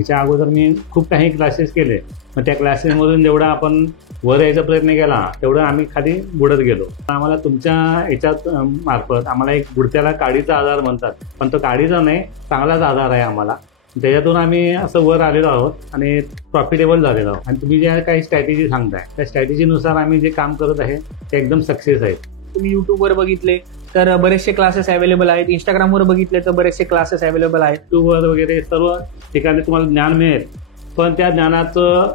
ह्याच्या अगोदर मी खूप काही क्लासेस केले, मग त्या क्लासेसमधून जेवढा आपण वर यायचा प्रयत्न केला तेवढं आम्ही खाली बुडत गेलो. आम्हाला तुमच्या ह्याच्यात मार्फत आम्हाला एक बुडत्याला काडीचा आधार म्हणतात, पण तो काडीचा नाही, चांगलाच आधार आहे आम्हाला. त्याच्यातून आम्ही असं वर आलेलो आहोत आणि प्रॉफिटेबल झालेलो आहोत. आणि तुम्ही ज्या काही स्ट्रॅटेजी सांगताय त्या स्ट्रॅटेजीनुसार आम्ही जे काम करत आहे ते एकदम सक्सेस आहेत. तुम्ही युट्यूबवर बघितले तर बरेचसे क्लासेस अवेलेबल आहेत, इंस्टाग्रामवर बघितले तर बरेचसे क्लासेस अवेलेबल आहेत. युट्यूबवर वगैरे सर्व ठिकाणी तुम्हाला ज्ञान मिळेल, पण त्या ज्ञानाचं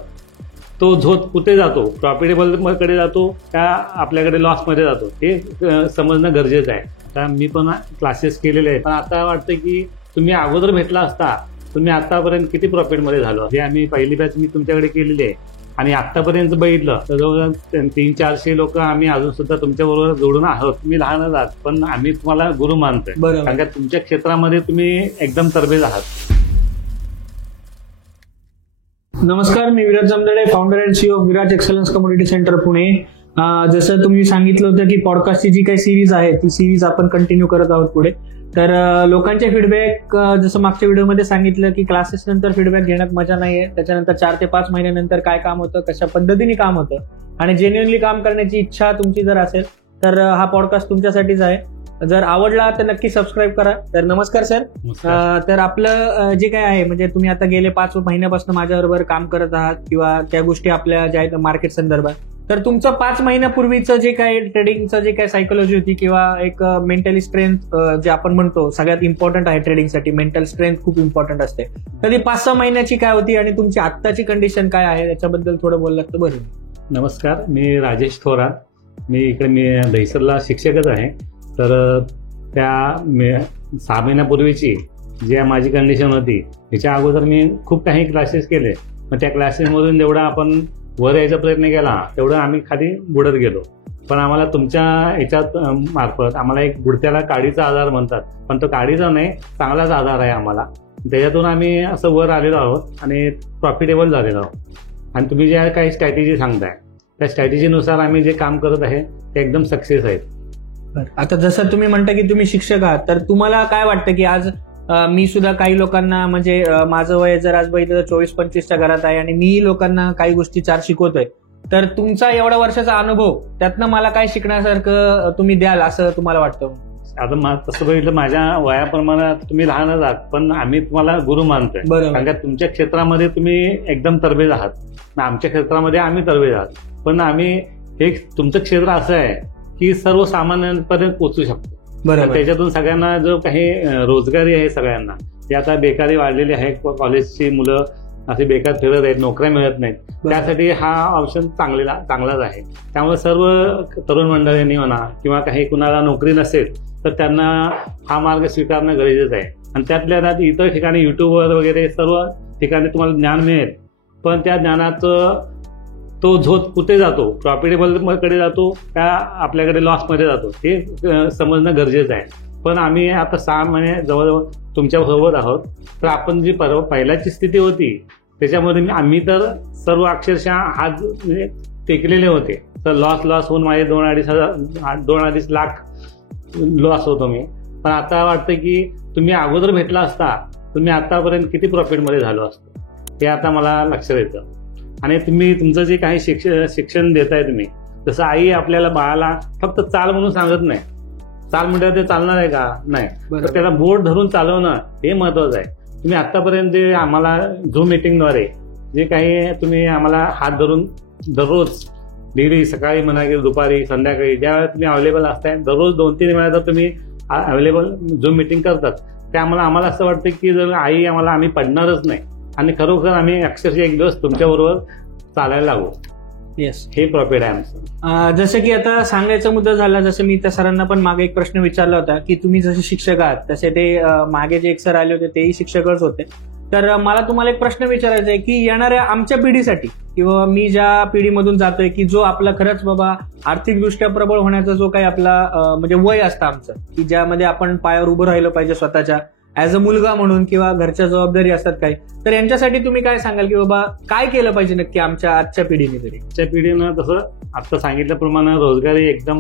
तो झोत कुठे जातो, प्रॉफिटेबल कडे जातो का आपल्याकडे लॉसमध्ये जातो, हे समजणं गरजेचं आहे. आता मी पण क्लासेस केलेले आहेत, पण आता वाटतं की तुम्ही अगोदर भेटला असता तुम्ही आतापर्यंत किती प्रॉफिटमध्ये झालो. जे आम्ही पहिली बॅच मी तुमच्याकडे केलेली आहे आणि आतापर्यंत बघितलं तर जवळजवळ 300-400 लोक आम्ही अजून सुद्धा तुमच्याबरोबर जोडून आहोत. तुम्ही लहानच आहात, पण आम्ही तुम्हाला गुरु मानतोय, कारण का तुमच्या क्षेत्रामध्ये तुम्ही एकदम तरबेज आहात. नमस्कार, मी Viraj Jamdade, founder and CEO of Viraj excellence community centre Pune. जसं तुम्ही सांगितलं होतं की पॉडकास्टची जी काही सिरीज आहे ती सिरीज आपण कंटिन्यू करत आहोत पुढे. तर लोकांचे फीडबॅक, जसं मागच्या व्हिडिओमध्ये सांगितलं की क्लासेस नंतर फीडबॅक घेण्यात मजा नाहीये, त्याच्यानंतर 4 ते 5 महिन्यानंतर काय काम होतं, कशा पद्धतीने काम होतं आणि जेन्युअनली काम करण्याची इच्छा तुमची जर असेल तर हा पॉडकास्ट तुमच्यासाठीच आहे. जर आवडला तर नक्की सबस्क्राईब करा. तर नमस्कार सर. तर आपलं जे काय आहे म्हणजे तुम्ही आता गेले 5 महिन्यापासून माझ्याबरोबर काम करत आहात किंवा त्या गोष्टी आपल्या ज्या आहेत मार्केट संदर्भात, तर तुमचं 5 महिन्यापूर्वीचं जे काही ट्रेडिंगचं जे काही सायकोलॉजी होती किंवा एक मेंटली स्ट्रेंथ जे आपण म्हणतो सगळ्यात इम्पॉर्टंट आहे ट्रेडिंगसाठी, मेंटल स्ट्रेंथ खूप इम्पॉर्टंट असते, तर ती 5-6 महिन्याची काय होती आणि तुमची आत्ताची कंडिशन काय आहे त्याच्याबद्दल थोडं बोललात तर बरं. नमस्कार, मी राजेश थोरात. मी दहिसरला शिक्षकच आहे. तर त्या 6 महिन्यापूर्वीची जी माझी कंडिशन होती त्याच्या अगोदर मी खूप काही क्लासेस केले, मग त्या क्लासेसमधून जेवढा आपण वर यायचा प्रयत्न केला तेवढं आम्ही खाली बुडत गेलो. पण आम्हाला तुमच्या ह्याच्यात मार्फत आम्हाला एक बुडत्याला काडीचा आधार म्हणतात, पण तो काडीचा नाही, चांगलाच आधार आहे आम्हाला. त्याच्यातून आम्ही असं वर आलेलो आहोत आणि प्रॉफिटेबल झालेलो आहोत. आणि तुम्ही ज्या काही स्ट्रॅटेजी सांगताय त्या स्ट्रॅटेजीनुसार आम्ही जे काम करत आहे ते एकदम सक्सेस आहेत. आता जसं तुम्ही म्हणता की तुम्ही शिक्षक आहात, तर तुम्हाला काय वाटतं की आज मी सुद्धा काही लोकांना म्हणजे माझं वय जर आज बघितलं तर 24-25च्या घरात आहे आणि मी लोकांना काही गोष्टी 4 शिकवतोय, तर तुमचा एवढा वर्षाचा अनुभव त्यातनं मला काय शिकण्यासारखं तुम्ही द्याल असं तुम्हाला वाटतं? आता तसं बघितलं माझ्या वयाप्रमाणे तुम्ही लहानच आहात, पण आम्ही तुम्हाला गुरु मानतोय, कारण का तुमच्या क्षेत्रामध्ये तुम्ही एकदम तरबेज आहात, आमच्या क्षेत्रामध्ये आम्ही तरबेज आहात. पण आम्ही तुमचं क्षेत्र असं आहे की सर्वसामान्यांपर्यंत पोहोचू शकतो. त्याच्यातून सगळ्यांना जो काही रोजगारी आहे सगळ्यांना, ते आता बेकारी वाढलेली आहे, कॉलेजची मुलं असे बेकार फिरत आहेत, नोकऱ्या मिळत नाहीत, त्यासाठी हा ऑप्शन चांगलाच आहे. त्यामुळे सर्व तरुण मंडळींनी म्हणा किंवा काही कुणाला नोकरी नसेल तर त्यांना हा मार्ग स्वीकारणं गरजेचं आहे. आणि त्यातल्या त्यात इतर ठिकाणी युट्यूबवर वगैरे सर्व ठिकाणी तुम्हाला ज्ञान मिळेल, पण त्या ज्ञानाचं तो झोत कुठे जातो, प्रॉफिटेबल कडे जातो का आपल्याकडे लॉसमध्ये जातो, हे समजणं गरजेचं आहे. पण आम्ही आता 6 महिने जवळजवळ तुमच्यासोबत आहोत. तर आपण जी पहिल्याची स्थिती होती त्याच्यामध्ये आम्ही तर सर्व अक्षरशः हात म्हणजे टेकलेले होते. तर लॉस होऊन माझे 2-2.5 लाख लॉस होतो मी. पण आता वाटतं की तुम्ही अगोदर भेटला असता तुम्ही आतापर्यंत किती प्रॉफिटमध्ये झालो असतो, हे आता मला लक्षात येतं. आणि तुम्ही तुमचं जे काही शिक्षण देताय तुम्ही, जसं आई आपल्याला बाळाला फक्त चाल म्हणून सांगत नाही, चाल म्हटलं ते चालणार आहे का, नाही, तर त्याला बोट धरून चालवणं हे महत्वाचं आहे. तुम्ही आतापर्यंत जे आम्हाला झूम मीटिंगद्वारे जे काही तुम्ही आम्हाला हात धरून दररोज डेली सकाळी म्हणा की दुपारी संध्याकाळी ज्या वेळेला तुम्ही अवेलेबल असताय, दररोज 2-3 वेळा जर तुम्ही अवेलेबल झूम मीटिंग करतात, ते आम्हाला असं वाटतं की जर आई आम्ही पडणारच नाही आणि खरोखर आम्ही अक्षरशः एक दिवस तुमच्याबरोबर चालायला लागू. येस, हे प्रॉफिट आहे आमचं. जसं की आता सांगायचा मुद्दा झाला, जसं मी त्या सरांना पण मागे एक प्रश्न विचारला होता की तुम्ही जसे शिक्षक आहात तसे ते मागे जे एक सर आले होते तेही शिक्षकच होते. तर मला तुम्हाला एक प्रश्न विचारायचा आहे की येणाऱ्या आमच्या पिढीसाठी किंवा मी ज्या पिढीमधून जातोय की जो आपला खरंच बाबा आर्थिकदृष्ट्या प्रबळ होण्याचा जो काही आपला म्हणजे वय असतं आमचं, की ज्यामध्ये आपण पायावर उभं राहिलं पाहिजे स्वतःच्या ॲज अ मुलगा म्हणून किंवा घरच्या जबाबदारी असतात काही, तर यांच्यासाठी तुम्ही काय सांगाल की बाबा काय केलं पाहिजे नक्की आमच्या आजच्या पिढीने? तरी आजच्या पिढीनं तसं आता सांगितल्याप्रमाणे रोजगारी एकदम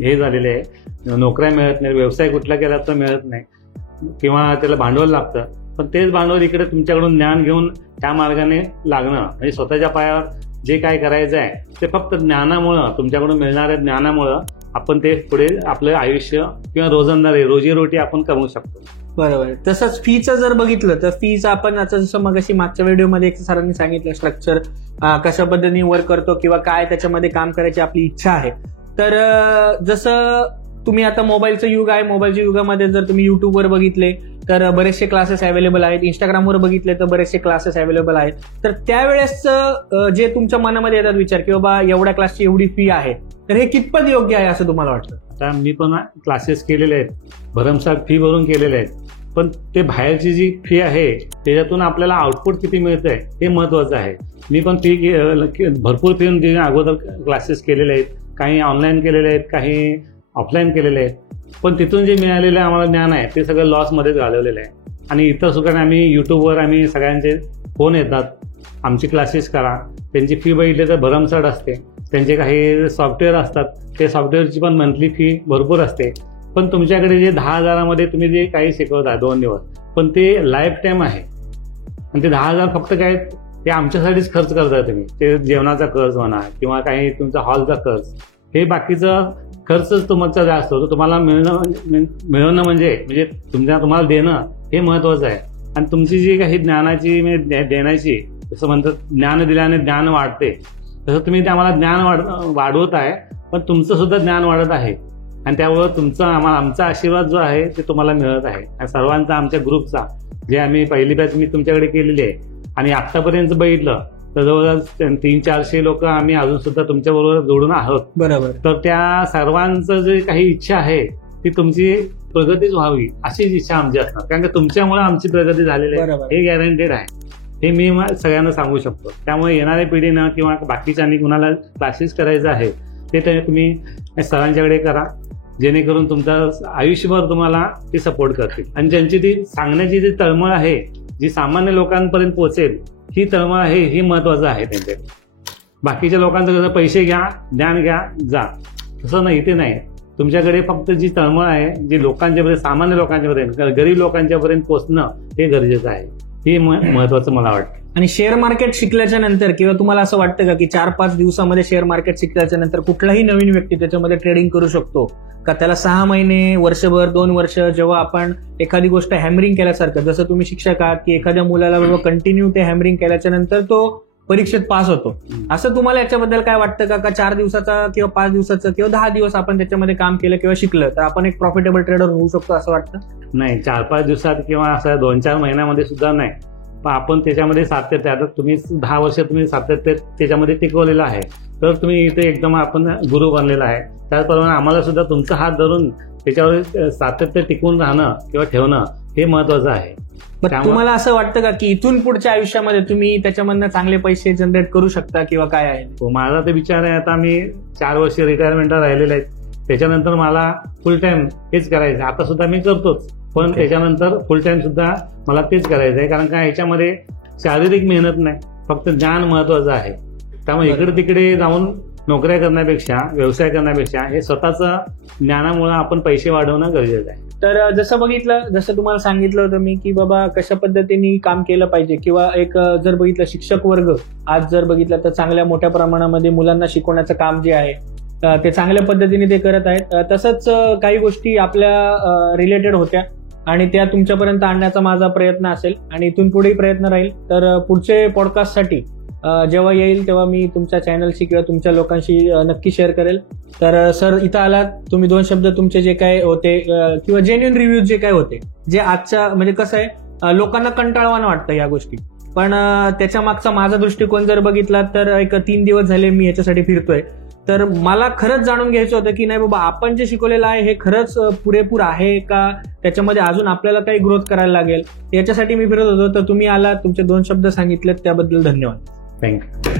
हे झालेले आहे, नोकऱ्या मिळत नाही, व्यवसाय कुठला केला तर मिळत नाही किंवा त्याला भांडवल लागतं. पण तेच भांडवल इकडे तुमच्याकडून ज्ञान घेऊन त्या मार्गाने लागणं, म्हणजे स्वतःच्या पायावर जे काय करायचं आहे ते फक्त ज्ञानामुळं, तुमच्याकडून मिळणाऱ्या ज्ञानामुळं आपण ते पुढे आपलं आयुष्य किंवा रोजीरोटी आपण कमवू शकतो. बरोबर. तसंच फीचं जर बघितलं तर फीचं आपण आता जसं मगाशी मागच्या व्हिडिओमध्ये एक सरांनी सांगितलं स्ट्रक्चर कशा पद्धतीने वर्क करतो किंवा काय त्याच्यामध्ये काम करायची आपली इच्छा आहे. तर जसं तुम्ही आता मोबाईलचं युग आहे, मोबाईलच्या युगामध्ये जर तुम्ही युट्यूबवर बघितले तर बरेचसे क्लासेस अवेलेबल आहेत, इंस्टाग्रामवर बघितले तर बरेचसे क्लासेस अवेलेबल आहेत. तर त्यावेळेस जे तुमच्या मनामध्ये येतात विचार की बाबा एवढ्या क्लासची एवढी फी आहे, तर हे कितपत योग्य आहे असं तुम्हाला वाटतं? आता मी पण क्लासेस केलेले आहेत, भरमसाठ फी भरून केलेले आहेत, पण ते बाहेरची जी फी आहे त्याच्यातून आपल्याला आउटपुट किती मिळतंय हे महत्वाचं आहे. मी पण फी भरपूर फी अगोदर क्लासेस केलेले आहेत, काही ऑनलाईन केलेले आहेत, काही ऑफलाईन केलेले आहेत, पण तिथून जे मिळालेलं आम्हाला ज्ञान आहे ते सगळं लॉसमध्येच घालवलेलं आहे. आणि इतर सुद्धा आम्ही युट्यूबवर आम्ही सगळ्यांचे फोन येतात, आमची क्लासेस करा, त्यांची फी बघितली तर भरमसाठ असते. त्यांचे काही सॉफ्टवेअर असतात, ते सॉफ्टवेअरची पण मंथली फी भरपूर असते. पण तुमच्याकडे जे 10,000मध्ये तुम्ही जे काही शिकवता 2 दिवस, पण ते लाईफ टाईम आहे. आणि ते 10,000 फक्त काय ते आमच्यासाठीच खर्च करताय तुम्ही. ते जेवणाचा खर्च म्हणा किंवा काही तुमचा हॉलचा खर्च, हे बाकीचं खर्चच तुमचा जास्त होतो. तुम्हाला मिळवणं म्हणजे तुम्हाला देणं हे महत्वाचं आहे. आणि तुमची जी काही ज्ञानाची देण्याची, जसं म्हणतात ज्ञान दिल्याने ज्ञान वाढते, तसं तुम्ही ते आम्हाला ज्ञान वाढवत आहे, पण तुमचं सुद्धा ज्ञान वाढत आहे. आणि त्यामुळं आमचा आशीर्वाद जो आहे ते तुम्हाला मिळत आहे. आणि सर्वांचा, आमच्या ग्रुपचा, जे आम्ही पहिली बॅच मी तुमच्याकडे केलेली आहे आणि आतापर्यंत बघितलं तर जवळजवळ 300-400 लोक आम्ही अजून सुद्धा तुमच्या बरोबर जोडून आहोत. बरोबर. तर त्या सर्वांचं जे काही इच्छा आहे ती तुमची प्रगतीच व्हावी अशीच इच्छा आमची असणार, कारण की तुमच्यामुळे आमची प्रगती झालेली आहे, हे गॅरंटेड आहे. हे मी सगळ्यांना सांगू शकतो. त्यामुळे येणाऱ्या पिढीनं किंवा बाकीच्यांनी कुणाला क्लासेस करायचं आहे ते तुम्ही सरांच्याकडे करा, जेणेकरून तुमचं आयुष्यभर तुम्हाला ते सपोर्ट करतील. आणि ज्यांची ती सांगण्याची जी तळमळ आहे, जी सामान्य लोकांपर्यंत पोहोचेल, ही तळमळ आहे, ही महत्वाचं आहे त्यांच्याकडे. बाकीच्या लोकांचं कसं पैसे घ्या, ज्ञान घ्या, जा, तसं नाही. ते नाही. तुमच्याकडे फक्त जी तळमळ आहे, जी लोकांच्यापर्यंत, सामान्य लोकांच्यापर्यंत, गरीब लोकांच्यापर्यंत पोहोचणं हे गरजेचं आहे. हे महत्वाचं मला वाटतं. आणि शेअर मार्केट शिकल्याच्या नंतर किंवा तुम्हाला असं वाटतं का की 4-5 दिवसामध्ये शेअर मार्केट शिकल्याच्या नंतर कुठलाही नवीन व्यक्ती त्याच्यामध्ये ट्रेडिंग करू शकतो का? त्याला 6 महिने, वर्षभर, 2 वर्ष जेव्हा आपण एखादी गोष्ट हॅमरिंग केल्यासारखं, जसं तुम्ही शिक्षक आहात की एखाद्या मुलाला कंटिन्यू ते हॅमरिंग केल्याच्या नंतर तो परीक्षेत पास होतो, असं तुम्हाला याच्याबद्दल काय वाटतं का? 4 दिवसाचा किंवा 5 दिवसाचं किंवा 10 दिवस आपण त्याच्यामध्ये काम केलं किंवा शिकलं तर आपण एक प्रॉफिटेबल ट्रेडर होऊ शकतो असं वाटतं? नाही, 4-5 दिवसात किंवा असं 2-4 महिन्यामध्ये सुद्धा नाही, पण आपण त्याच्यामध्ये सातत्य, आता तुम्ही 10 वर्ष तुम्ही सातत्य त्याच्यामध्ये टिकवलेलं आहे, तर तुम्ही इथे एकदम आपण गुरु बनलेला आहे. त्याचप्रमाणे आम्हाला सुद्धा तुमचा हात धरून त्याच्यावर सातत्य टिकून राहणं किंवा ठेवणं हे महत्वाचं आहे. तुम्हाला असं वाटतं का की इथून पुढच्या आयुष्यामध्ये तुम्ही त्याच्यामधनं चांगले पैसे जनरेट करू शकता किंवा काय आहे? माझा ते विचार आहे. आता मी 4 वर्ष रिटायरमेंटला राहिलेले आहेत, त्याच्यानंतर मला फुल टाइम हेच करायचं. आता सुद्धा मी करतोच, पण त्याच्यानंतर फुल टाइम सुद्धा मला तेच करायचं आहे. कारण काय, ह्याच्यामध्ये शारीरिक मेहनत नाही, फक्त ज्ञान महत्वाचं आहे. त्यामुळे इकडे तिकडे जाऊन नोकऱ्या करण्यापेक्षा, व्यवसाय करण्यापेक्षा हे स्वतःचं ज्ञानामुळे आपण पैसे वाढवणं गरजेचं आहे. तर जसं तुम्हाला सांगितलं होतं मी की बाबा कशा पद्धतीने काम केलं पाहिजे, किंवा एक जर बघितलं शिक्षक वर्ग आज जर बघितलं तर चांगल्या मोठ्या प्रमाणामध्ये मुलांना शिकवण्याचं काम जे आहे ते चांगल्या पद्धतीने ते करत आहेत. तसंच काही गोष्टी आपल्या रिलेटेड होत्या आणि त्या तुमच्यापर्यंत आणण्याचा माझा प्रयत्न असेल आणि इथून पुढेही प्रयत्न राहील. तर पुढचे पॉडकास्टसाठी जेव्हा येईल तेव्हा मी तुमच्या चॅनलशी किंवा तुमच्या लोकांशी नक्की शेअर करेल. तर सर इथं आलात, तुम्ही 2 शब्द तुमचे जे काय होते किंवा जेन्युइन रिव्ह्यूज जे काय होते, जे आजच्या म्हणजे कसं आहे लोकांना कंटाळवाणं वाटतं या गोष्टी, पण त्याच्या मागचा माझा दृष्टिकोन जर बघितला तर एक 3 दिवस झाले मी याच्यासाठी फिरतोय. तर मला खरंच जाणून घ्यायचं होतं की नाही बाबा आपण जे शिकवलेलं आहे हे खरंच पुरेपूर आहे का, त्याच्यामध्ये अजून आपल्याला काही ग्रोथ करायला लागेल, याच्यासाठी मी फिरत होतो. तर तुम्ही आलात, तुमचे 2 शब्द सांगितलेत त्याबद्दल धन्यवाद. थँक्यू.